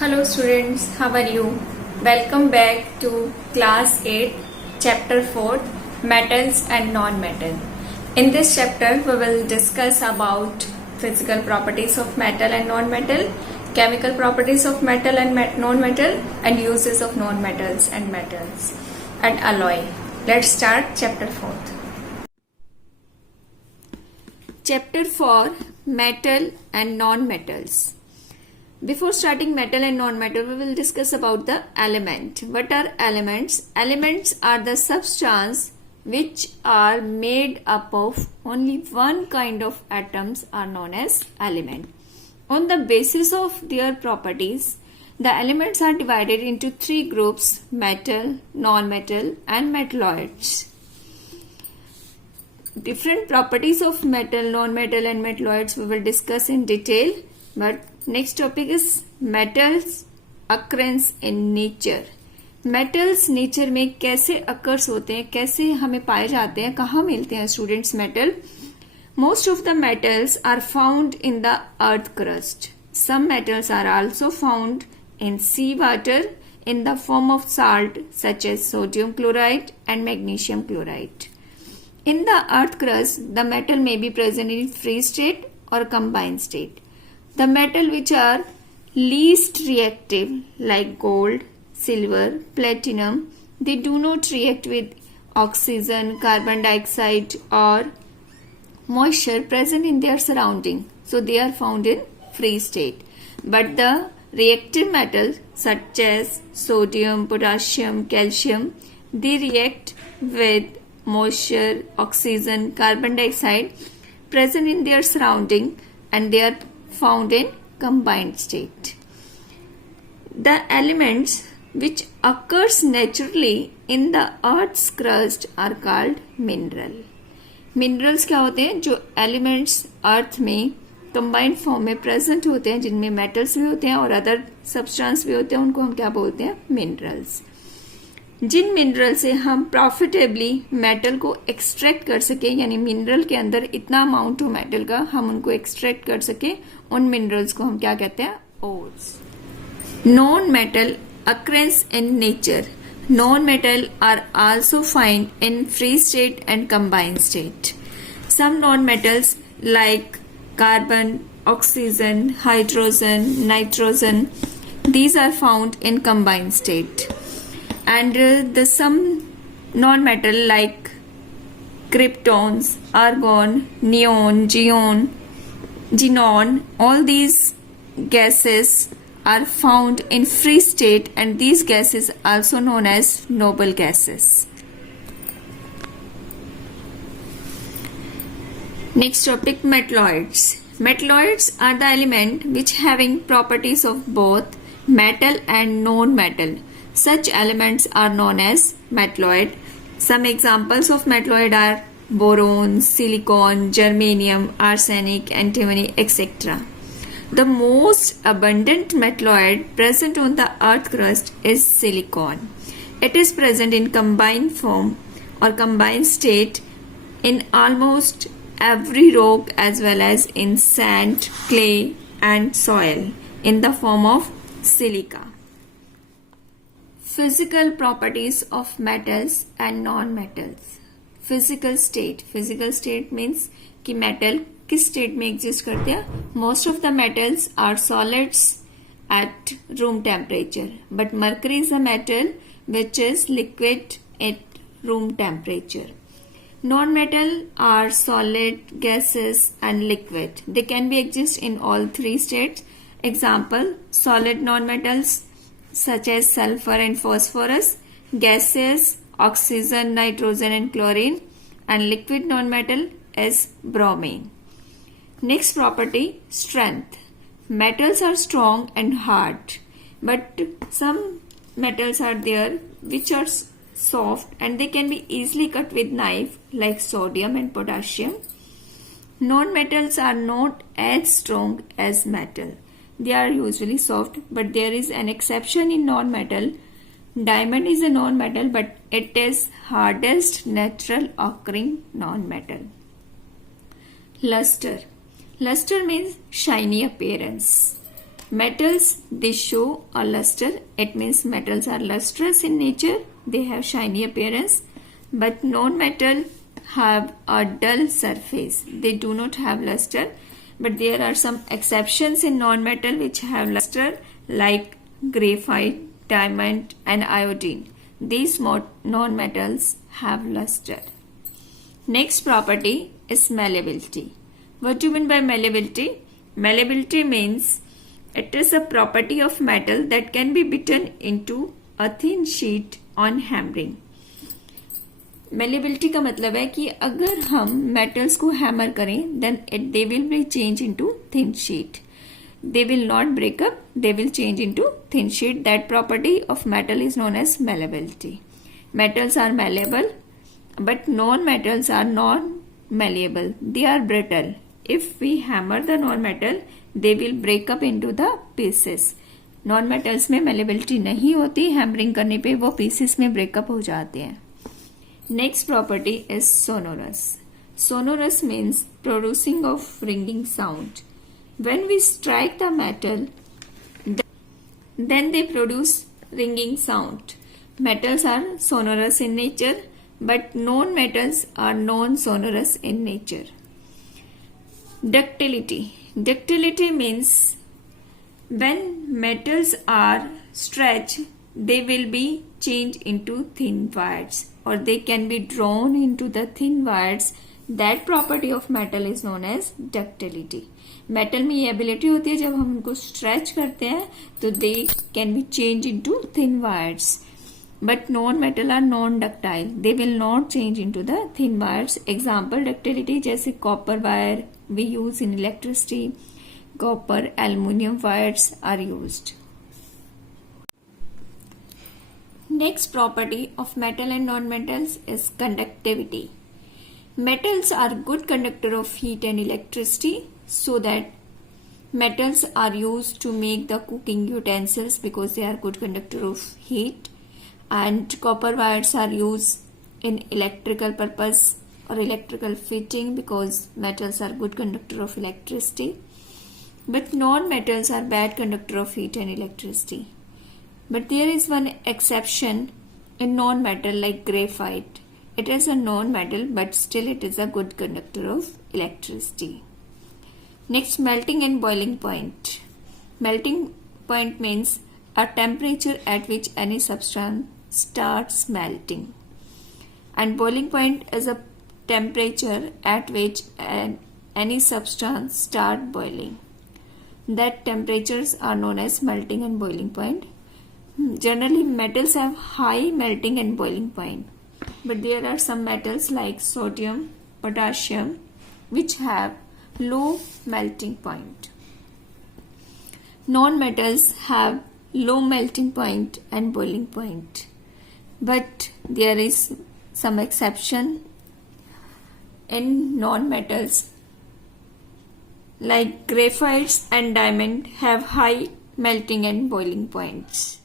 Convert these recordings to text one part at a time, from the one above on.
Hello students, how are you? Welcome back to class 8, chapter 4, metals and non-metal. In this chapter, we will discuss about physical properties of metal and non-metal, chemical properties of metal and non-metal, and uses of non-metals and metals and alloy. Let's start chapter 4. Chapter 4, metal and non-metals. Before starting metal and non-metal, we will discuss about the element. What are elements? Elements are the substance which are made up of only one kind of atoms are known as element. On the basis of their properties, the elements are divided into three groups: metal, non-metal and metalloids. Different properties of metal, non-metal and metalloids we will discuss in detail. But next topic is metals occurrence in nature. Metals nature में कैसे occurs होते हैं, कैसे हमें पाए जाते हैं, कहाँ मिलते हैं students metal? Most of the metals are found in the earth crust. Some metals are also found in sea water in the form of salt such as sodium chloride and magnesium chloride. In the earth crust, the metal may be present in free state or combined state. The metal which are least reactive like gold, silver, platinum, they do not react with oxygen, carbon dioxide or moisture present in their surrounding. So they are found in free state. But the reactive metals such as sodium, potassium, calcium, they react with moisture, oxygen, carbon dioxide present in their surrounding and they are found in combined state. The elements which occurs naturally in the earth's crust are called mineral. Minerals क्या होते हैं? जो elements earth में combined form में present होते हैं, जिनमें metals भी होते हैं और other substance भी होते हैं, उनको हम क्या बोलते हैं? Minerals. जिन मिनरल से हम प्रॉफिटेबली मेटल को एक्सट्रैक्ट कर सके, यानी मिनरल के अंदर इतना अमाउंट हो मेटल का, हम उनको एक्सट्रैक्ट कर सके, उन मिनरल्स को हम क्या कहते हैं? Ores. Non metal occurrence in nature. Non metal are also find in free state and combined state. Some non metals like carbon, oxygen, hydrogen, nitrogen, these are found in combined state. And the some non-metal like kryptons, argon, neon, xenon, all these gases are found in free state and these gases are also known as noble gases. Next topic, metalloids. Metalloids are the element which having properties of both metal and non-metal. Such elements are known as metalloid. Some examples of metalloid are boron, silicon, germanium, arsenic, antimony, etc. The most abundant metalloid present on the earth crust is silicon. It is present in combined form or combined state in almost every rock as well as in sand, clay and soil in the form of silica. Physical properties of metals and non-metals. Physical state. Physical state means कि metal किस state में exist करते हैं. Most of the metals are solids at room temperature, but mercury is a metal which is liquid at room temperature. Non-metal are solid, gases and liquid. They can be exist in all three states. Example, solid non-metals such as sulfur and phosphorus, gases, oxygen, nitrogen and chlorine, and liquid non-metal is bromine. Next property, strength. Metals are strong and hard, but some metals are there which are soft and they can be easily cut with knife like sodium and potassium. Non-metals are not as strong as metal. They are usually soft, but there is an exception in non-metal. Diamond is a non-metal, but it is hardest natural occurring non-metal. Luster. Luster means shiny appearance. Metals, they show a luster. It means metals are lustrous in nature. They have shiny appearance. But non-metal have a dull surface. They do not have luster. But there are some exceptions in non-metal which have luster, like graphite, diamond and iodine. These non-metals have luster. Next property is malleability. What do you mean by malleability? Malleability means it is a property of metal that can be beaten into a thin sheet on hammering. Malleability का मतलब है कि अगर हम metals को hammer करें, then they will be changed into thin sheet. They will not break up, they will change into thin sheet. That property of metal is known as malleability. Metals are malleable, but non-metals are non-malleable. They are brittle. If we hammer the non-metal, they will break up into the pieces. Non-metals में malleability नहीं होती, hammering करने पे वो pieces में break up हो जाते हैं. Next property is sonorous. Sonorous means producing of ringing sound. When we strike the metal, then they produce ringing sound. Metals are sonorous in nature, but non-metals are non-sonorous in nature. Ductility. Ductility means when metals are stretched, they will be changed into thin wires, or they can be drawn into the thin wires. That property of metal is known as ductility. Metal में ये ability होती है जब हम उनको stretch करते हैं तो they can be change into thin wires. But non metal are non ductile, they will not change into the thin wires. Example ductility जैसे copper wire we use in electricity, copper aluminium wires are used. Next property of metal and non-metals is conductivity. Metals are good conductor of heat and electricity, so that metals are used to make the cooking utensils because they are good conductor of heat, and copper wires are used in electrical purpose or electrical fitting because metals are good conductor of electricity. But non-metals are bad conductor of heat and electricity. But there is one exception in non-metal like graphite. It is a non-metal but still it is a good conductor of electricity. Next, melting and boiling point. Melting point means a temperature at which any substance starts melting. And boiling point is a temperature at which any substance starts boiling. That temperatures are known as melting and boiling point. Generally, metals have high melting and boiling point, but there are some metals like sodium, potassium, which have low melting point. Non-metals have low melting point and boiling point, but there is some exception in non-metals like graphites and diamond have high melting and boiling points.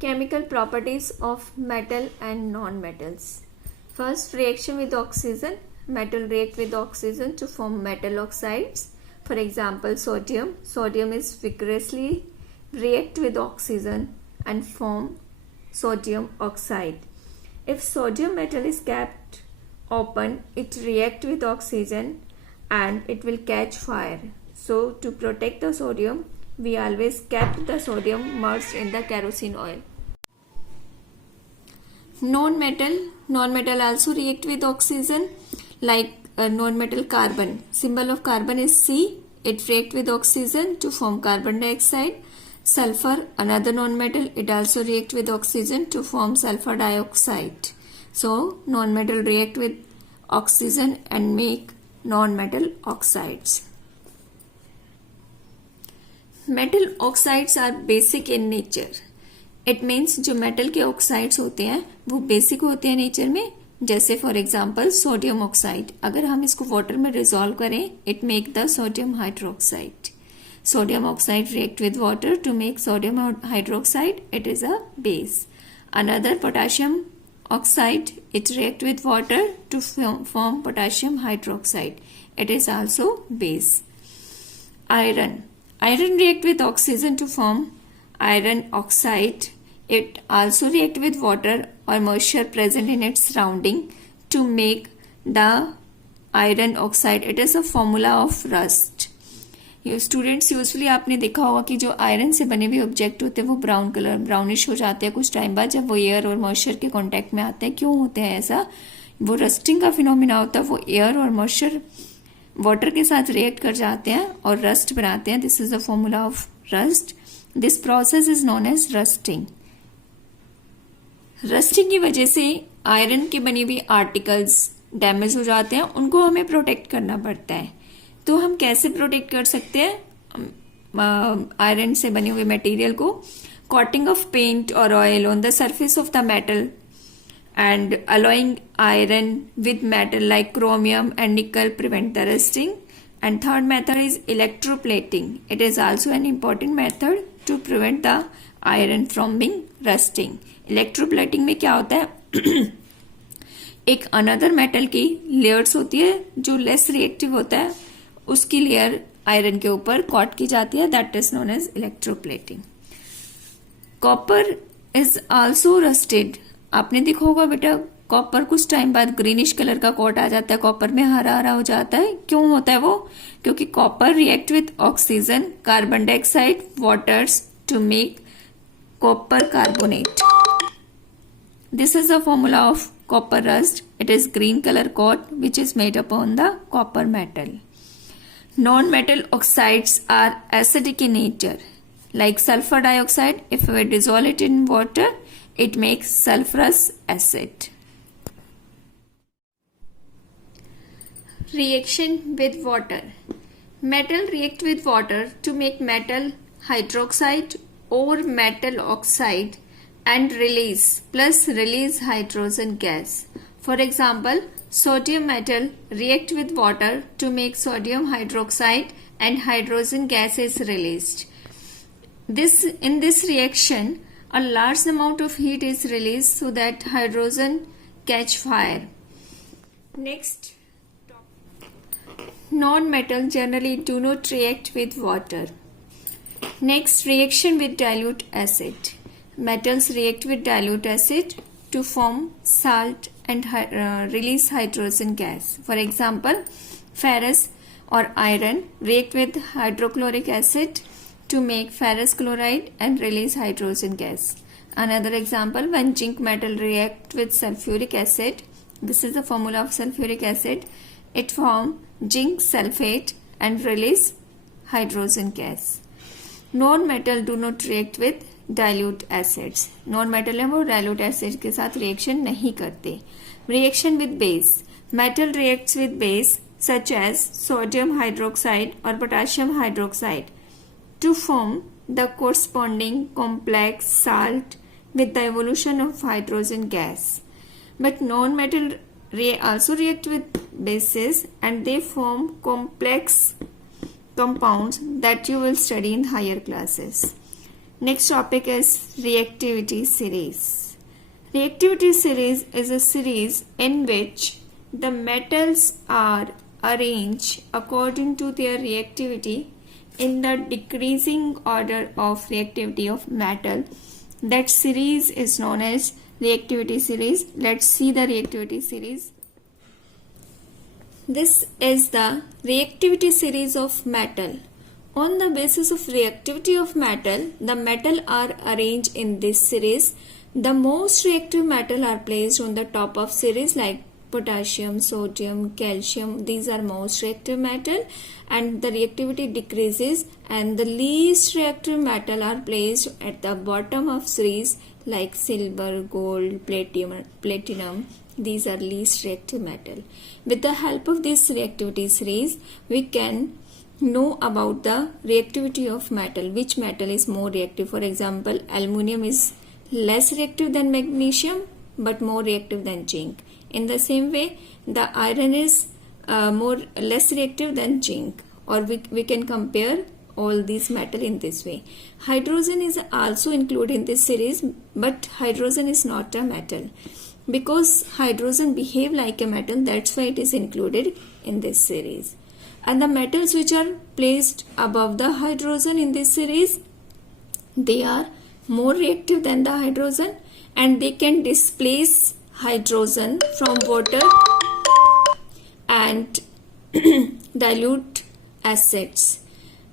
Chemical properties of metal and non-metals. First, reaction with oxygen. Metal react with oxygen to form metal oxides. For example, sodium. Sodium is vigorously react with oxygen and form sodium oxide. If sodium metal is kept open, it react with oxygen and it will catch fire. So, to protect the sodium, we always kept the sodium merged in the kerosene oil. Non-metal also react with oxygen like non-metal carbon. Symbol of carbon is C. It react with oxygen to form carbon dioxide. Sulfur, another non-metal, it also react with oxygen to form sulfur dioxide. So, non-metal react with oxygen and make non-metal oxides. Metal oxides are basic in nature. It means जो metal के oxides होते हैं वो basic होते हैं nature में. जैसे for example sodium oxide, अगर हम इसको water में dissolve करें, it make the sodium hydroxide. Sodium oxide react with water to make sodium hydroxide. It is a base. Another potassium oxide, it react with water to form potassium hydroxide. It is also base. Iron. Iron react with oxygen to form iron oxide. It also react with water or moisture present in its surrounding to make the iron oxide. It is a formula of rust. ये students usually आपने देखा होगा कि जो iron से बने हुए object होते हैं वो ब्राउन कलर ब्राउनिश हो जाते हैं कुछ टाइम बाद जब वो एयर और मॉइस्चर के कांटेक्ट में आते हैं. क्यों होते हैं ऐसा? वो रस्टिंग का फिनोमिना होता है. वो एयर और मॉइस्चर वाटर के साथ रिएक्ट कर जाते हैं और रस्ट बनाते हैं. This is the formula of rust. This process is known as rusting. Rusting की वजह से आयरन के बनी हुई आर्टिकल्स डैमेज हो जाते हैं. उनको हमें प्रोटेक्ट करना पड़ता है. तो हम कैसे प्रोटेक्ट कर सकते हैं आयरन से बने हुए मटेरियल को? कोटिंग ऑफ पेंट और oil on the surface of the metal and alloying iron with metal like chromium and nickel prevent the rusting. And third method is electroplating. It is also an important method to prevent the iron from being rusting. electroplating में क्या होता है? एक another metal की layers होती है जो less reactive होता है, उसकी लेयर आयरन के ऊपर कॉट की जाती है. That is known as electroplating. Copper is also rusted. आपने देखा होगा बेटा कॉपर कुछ टाइम बाद ग्रीनिश कलर का कोट आ जाता है, कॉपर में हरा हरा हो जाता है. क्यों होता है वो? क्योंकि copper react with oxygen, carbon dioxide, waters to make copper carbonate. This is the formula of copper rust. It is green color coat which is made upon the copper metal. Non-metal oxides are acidic in nature. Like sulfur dioxide, if we dissolve it in water, it makes sulfurous acid. Reaction with water. Metal react with water to make metal hydroxide or metal oxide and release hydrogen gas. For example, sodium metal react with water to make sodium hydroxide and hydrogen gas is released. In this reaction, a large amount of heat is released so that hydrogen catch fire. Next, non-metal generally do not react with water. Next, reaction with dilute acid. Metals react with dilute acid to form salt and release hydrogen gas. For example, ferrous or iron react with hydrochloric acid to make ferrous chloride and release hydrogen gas. Another example, when zinc metal react with sulfuric acid, this is the formula of sulfuric acid, it form zinc sulfate and release hydrogen gas. Non-metal do not react with dilute acids. Non metal है वो dilute acid के साथ reaction नहीं करते. Reaction with base. Metal reacts with base such as sodium hydroxide और potassium hydroxide to form the corresponding complex salt with the evolution of hydrogen gas. But non metal also react with bases and they form complex compounds that you will study in higher classes. Next topic is reactivity series. Reactivity series is a series in which the metals are arranged according to their reactivity in the decreasing order of reactivity of metal. That series is known as reactivity series. Let's see the reactivity series. This is the reactivity series of metal. On the basis of reactivity of metal, the metal are arranged in this series. The most reactive metal are placed on the top of series like potassium, sodium, calcium. These are most reactive metal and the reactivity decreases, and the least reactive metal are placed at the bottom of series like silver, gold, platinum. These are least reactive metal. With the help of this reactivity series, we can know about the reactivity of metal, which metal is more reactive. For example, aluminum is less reactive than magnesium but more reactive than zinc. In the same way, the iron is less reactive than zinc, or we can compare all these metal in this way. Hydrogen is also included in this series, but hydrogen is not a metal. Because hydrogen behave like a metal, that's why it is included in this series. And the metals which are placed above the hydrogen in this series, they are more reactive than the hydrogen, and they can displace hydrogen from water and dilute acids.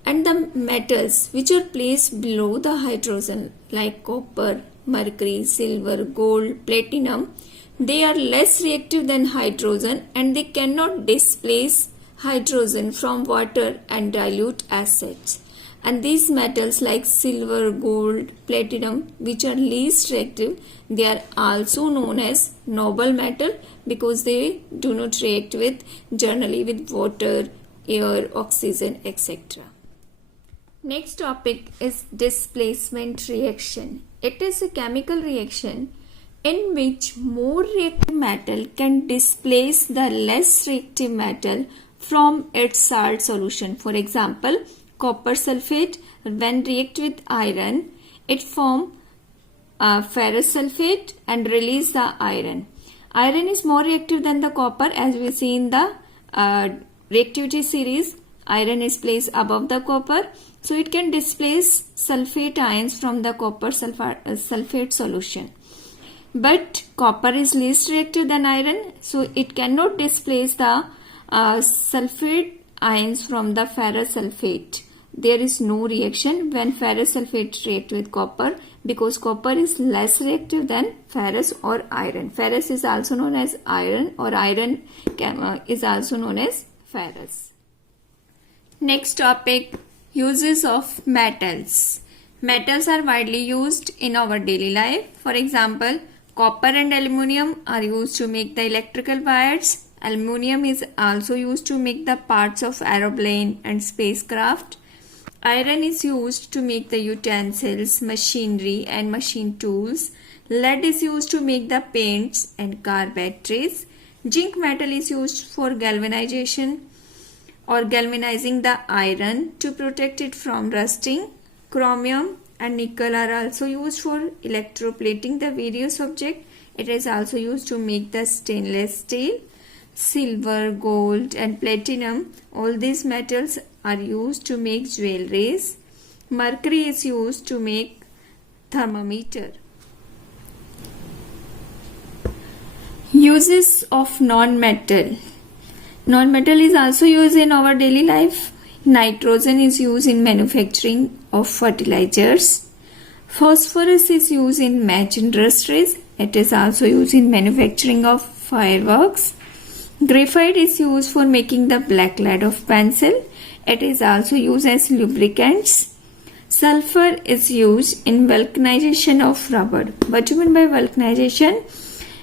And the metals which are placed below the hydrogen like copper, mercury, silver, gold, platinum, they are less reactive than hydrogen and they cannot displace hydrogen from water and dilute acids. And these metals like silver, gold, platinum, which are least reactive, they are also known as noble metal because they do not react with generally with water, air, oxygen, etc. Next topic is displacement reaction. It is a chemical reaction in which more reactive metal can displace the less reactive metal from its salt solution. For example, copper sulfate, when react with iron, it form ferrous sulfate and release the iron. Iron is more reactive than the copper, as we see in the reactivity series. Iron is placed above the copper, so it can displace sulfate ions from the copper sulfate solution. But copper is least reactive than iron, so it cannot displace the sulfate ions from the ferrous sulfate. There is no reaction when ferrous sulfate react with copper because copper is less reactive than ferrous or iron. Ferrous is also known as iron, or iron is also known as ferrous. Next topic, uses of metals. Metals are widely used in our daily life. For example, copper and aluminium are used to make the electrical wires. Aluminium is also used to make the parts of aeroplane and spacecraft. Iron is used to make the utensils, machinery and machine tools. Lead is used to make the paints and car batteries. Zinc metal is used for galvanization or galvanizing the iron to protect it from rusting. Chromium and nickel are also used for electroplating the various objects. It is also used to make the stainless steel. Silver, gold and platinum, all these metals are used to make jewelries. Mercury is used to make thermometer. Uses of non-metal. Non-metal is also used in our daily life. Nitrogen is used in manufacturing of fertilizers. Phosphorus is used in match industries. It is also used in manufacturing of fireworks. Graphite is used for making the black lead of pencil. It is also used as lubricants. Sulfur is used in vulcanization of rubber. What do you mean by vulcanization?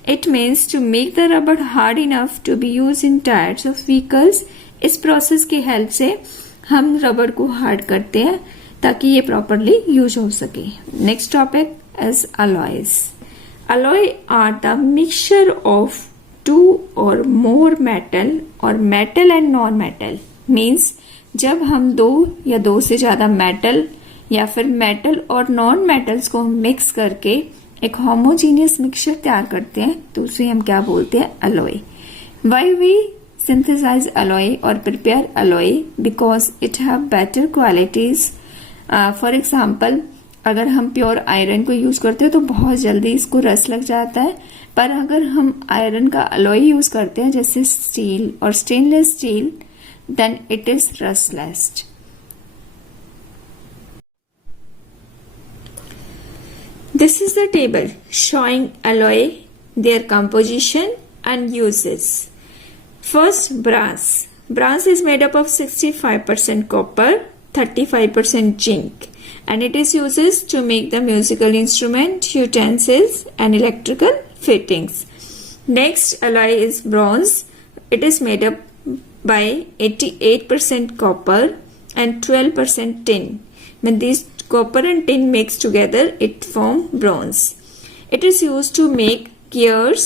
It means to make the rubber hard enough to be used in tires of vehicles. इस process की help से हम rubber को hard करते हैं ताकि ये properly use हो सके. Next topic is alloys. Alloy are the mixture of two or more metal or metal and non-metal. Means जब हम दो या दो से ज्यादा मेटल या फिर मेटल और नॉन मेटल्स को मिक्स करके एक होमोजीनियस मिक्सचर तैयार करते हैं तो उसे हम क्या बोलते हैं? Alloy. Why we synthesize alloy or prepare alloy? Because it have better qualities. For example, अगर हम प्योर आयरन को यूज करते हैं तो बहुत जल्दी इसको रस लग जाता है, पर अगर हम आयरन का अलॉय यूज करते हैं जैसे स्टील और stainless steel, then it is rustless. This is the table showing alloy, their composition and uses. First, brass. Brass is made up of 65% copper, 35% zinc, and it is used to make the musical instrument, utensils and electrical fittings. Next alloy is bronze. It is made up by 88% copper and 12% tin. When these copper and tin mix together, it form bronze. It is used to make gears,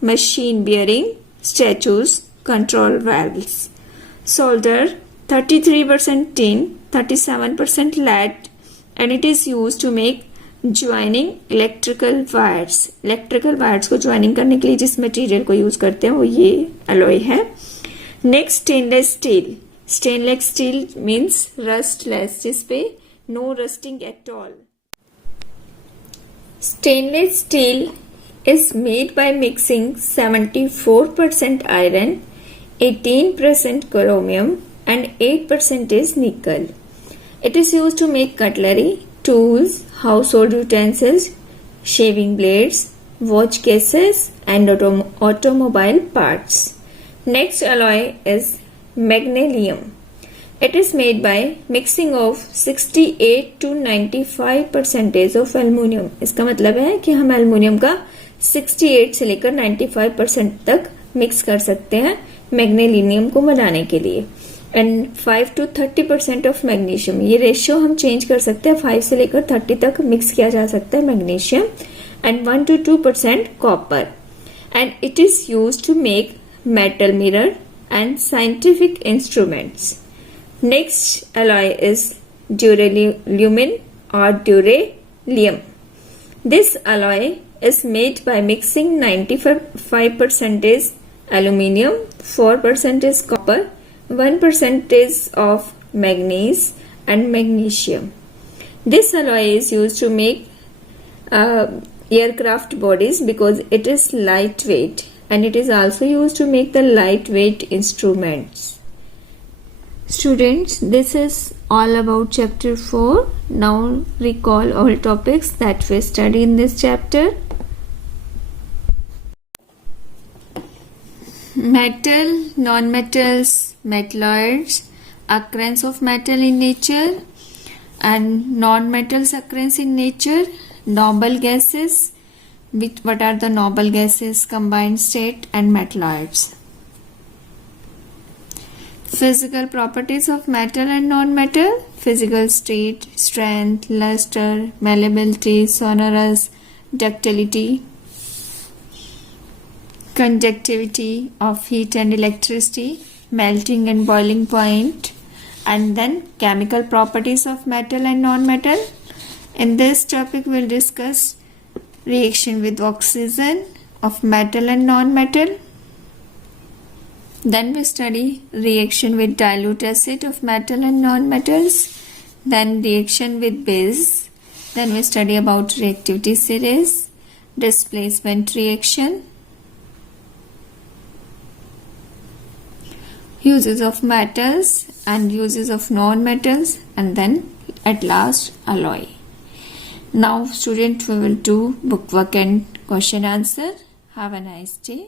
machine bearing, statues, control valves. Solder, 33% tin, 37% lead, and it is used to make joining electrical wires. Electrical wires को joining करने के लिए जिस material को use करते हैं वो ये alloy है. Next, stainless steel. Stainless steel means rustless, जिस पे no rusting at all. Stainless steel is made by mixing 74% iron, 18% chromium and 8% is nickel. It is used to make cutlery, tools, household utensils, shaving blades, watch cases and automobile parts. Next alloy is magnesium. It is made by mixing of 68 to 95% of aluminium. इसका मतलब है कि हम aluminium का 68 से लेकर 95% तक mix कर सकते हैं मैग्नीशियम को बनाने के लिए. एंड 5 to 30% ऑफ मैग्नीशियम, ये रेशियो हम चेंज कर सकते हैं. 5 से लेकर 30 तक मिक्स किया जा सकता है magnesium. And 1 to 2% copper. And it is used to make metal mirror and scientific instruments. Next alloy is duralumin or duralium. This alloy is made by mixing 95% aluminium, 4% copper, 1% of manganese and magnesium. This alloy is used to make aircraft bodies because it is lightweight, and it is also used to make the lightweight instruments. Students, this is all about chapter 4. Now recall all topics that we study in this chapter. Metal, non-metals, metalloids, occurrence of metal in nature and non-metals occurrence in nature, noble gases, what are the noble gases, combined state and metalloids. Physical properties of metal and non-metal: physical state, strength, luster, malleability, sonorous, ductility, conductivity of heat and electricity, melting and boiling point, and then chemical properties of metal and non-metal. In this topic we will discuss reaction with oxygen of metal and non-metal. Then we study reaction with dilute acid of metal and non-metals. Then reaction with base. Then we study about reactivity series, displacement reaction, uses of metals and uses of non-metals, and then at last alloy. Now student, we will do bookwork and question answer. Have a nice day.